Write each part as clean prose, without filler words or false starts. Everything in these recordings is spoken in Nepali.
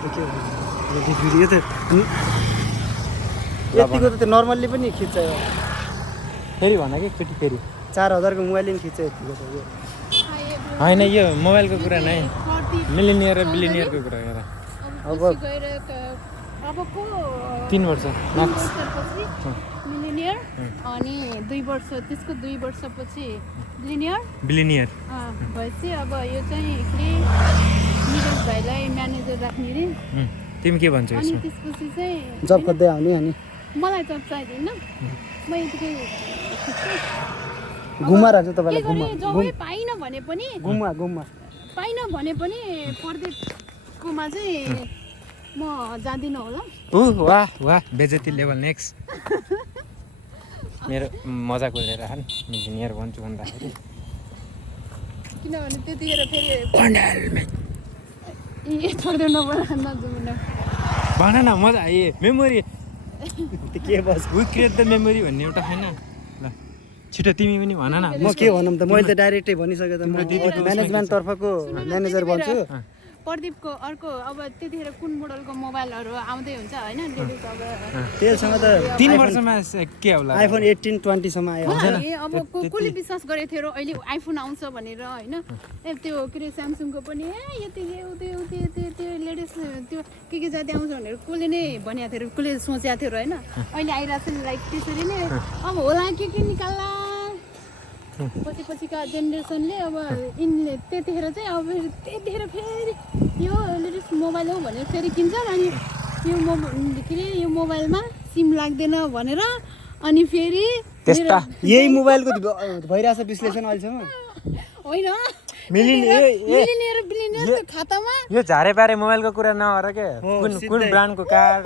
भिडियो त यतिको त नर्मल्ली पनि खिच्छ फेरि भन कि एकचोटि फेरि 4000 को मोबाइलले पनि खिच्छ यतिको त यो होइन यो मोबाइलको कुरा नै मिलिनियर र बिलिनियरको कुरा गर अब अबको 3 वर्ष म्याक्स मिलिनियर अनि 2 वर्ष त्यसको 2 वर्षपछि बिलिनियर भएपछि अब यो चाहिँ निरज भाइलाई म्यानेजर राख्ने रे तिमी के भन्छौ अनि यसमा त्यसपछि चाहिँ जब खोज्दै आउने अनि मलाई जब चाहिँदैन म यतिकै घुमा राख्छु तपाईँलाई जबै पाइन भने पनि घुमा पाइन भने पनि प्रदीपकोमा चाहिँ म जाँदिन होला वाह वाह बेजती लेभल नेक्स्ट मेरो मजाक गरेर हान मिलिनियर भन्छु भन्दाखेरि किनभने त्यतिखेर फेरि पण्डालमै पर्दैन नजाउँ भन न मजा ए मेमोरी के बस वी क्रिएट द मेमोरी भन्ने एउटा छैन ल छिटो तिमी पनि भन न म के भनौँ त मैले त डाइरेक्टै भनिसकेँ त म म्यानेजमेन्ट तर्फको म्यानेजर भन्छु प्रदीपको अर्को अब त्यतिखेर कुन मोडलको मोबाइलहरू आउँदै हुन्छ होइन लेडिज अब तेलसँग त 3 वर्षमा के होला आइफोन 18 20 सम्म आयो अब कसले विश्वास गरेको थियो र अहिले आइफोन आउँछ भनेर होइन त्यो के अरे स्यामसङको पनि यति त्यो लेडिज त्यो के जाति आउँछ भनेर कसले नै भनेको थियो कसले सोचेको थियो होइन अहिले आइरहेको छ नि लाइक त्यसरी नै अब होला के निकाल्ला पछिका जेनेरेसनले अब यिनले त्यतिखेर चाहिँ अब त्यतिखेर फेरि यो लेटेस्ट मोबाइल हो भनेर फेरि किन्छन् अनि यो के अरे यो मोबाइलमा सिम लाग्दैन भनेर अनि फेरि यही मोबाइलको भइरहेछ विश्लेषण अहिलेसम्म होइन मिलिनियर खातामा यो झारे पारे मोबाइलको कुरा नगर के कुन ब्रान्डको कार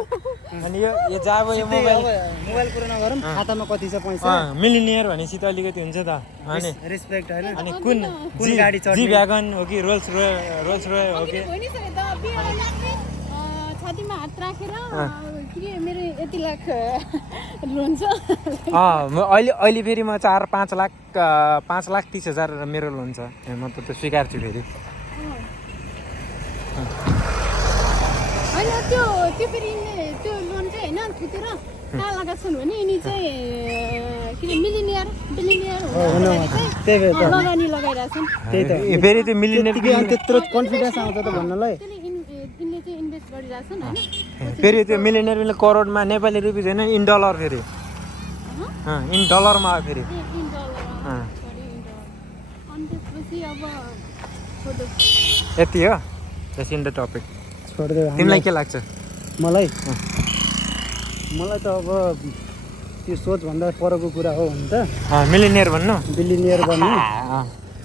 अनि यो जाब यो मोबाइल कुरा नगरौँ खातामा कति छ पैसा मिलिनियर भनेपछि त अलिकति हुन्छ त अनि रेस्पेक्ट हैन अनि कुन गाडी चढ्ने जी भ्यागन हो कि रोल्स रोय हो कि छातीमा हात राखेर के मेरो यति लाख लोन छ अहिले फेरि म 4-5 लाख 5,30,000 मेरो लोन छ म त त्यो स्वीकार्छु फेरि होइन त्यो फेरि त्यो लोन चाहिँ होइन थुतेर कहाँ लगाएको छन् भने यिनी चाहिँ के अरे मिलिनियर बिलिनियर लगानी लगाइरहेछन् त्यही त फेरि त्यो मिलिनियर त्यत्रो कन्फिडेन्स आउँछ त भन्नलाई यिनले चाहिँ इन्भेस्ट गरिरहेछन् होइन फेरि त्यो मिलिनियर करोडमा नेपाली रुपियाँ होइन इन डलर फेरि इन डलरमा आयो फेरि अनि त्यसपछि अब यति हो द्याट्स इन द टपिक छोड्दै तिमीलाई के लाग्छ मलाई त अब त्यो सोचभन्दा परको कुरा हो भने त मिलिनियर भन्नु बिलिनियर भन्नु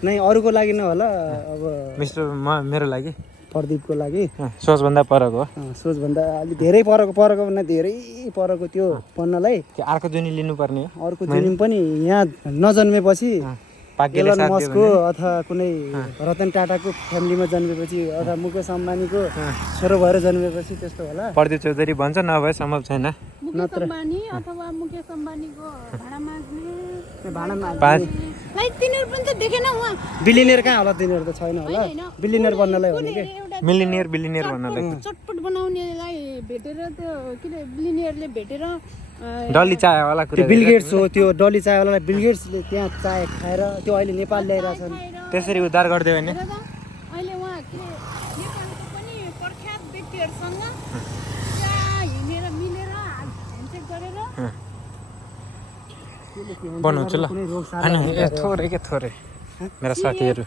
नै अरूको लागि न होला अब मिस्टर मेरो लागि प्रदीपको लागि सोचभन्दा परको सोचभन्दा अलिक धेरै परको भन्दा धेरै परको त्यो पढ्नलाई अर्को जुनी लिनुपर्ने हो अर्को जुनी पनि यहाँ नजन्मेपछि एलन मस्कको अथवा कुनै रतन टाटाको फ्यामिलीमा जन्मेपछि अथवा मुकेश अम्बानीको छोरो भएर जन्मेपछि त्यस्तो होला प्रदीप चौधरी भन्छ नभए सम्भव छैन मुकेश अम्बानी अथवा मुकेश अम्बानीको भाडा माग्ने लाइक तिनीहरू पनि त देखेन उहाँ बिलिनियर कहाँ होला तिनीहरू त छैन होला बिलिनियर बन्नलाई भने के मिलिनियर बिलिनियर भन्नलाई चटपट बनाउनेलाई भेटेर त्यो के अरे बिलिनियरले भेटेर डली चायवाला कुरा बिल गेट्स हो त्यो डली चायवालालाई बिल गेट्सले त्यहाँ चाय खाएर त्यो अहिले नेपाल ल्याइरहेछन् त्यसरी उद्धार गरिदियो भने अहिले उहाँ के नेपालको पनि प्रख्यात व्यक्तिहरूसँग त्यहाँ हिँडेर मिलेर ह्यान्डसेक गरेर बनाउँछु ल थोरै मेरा साथीहरू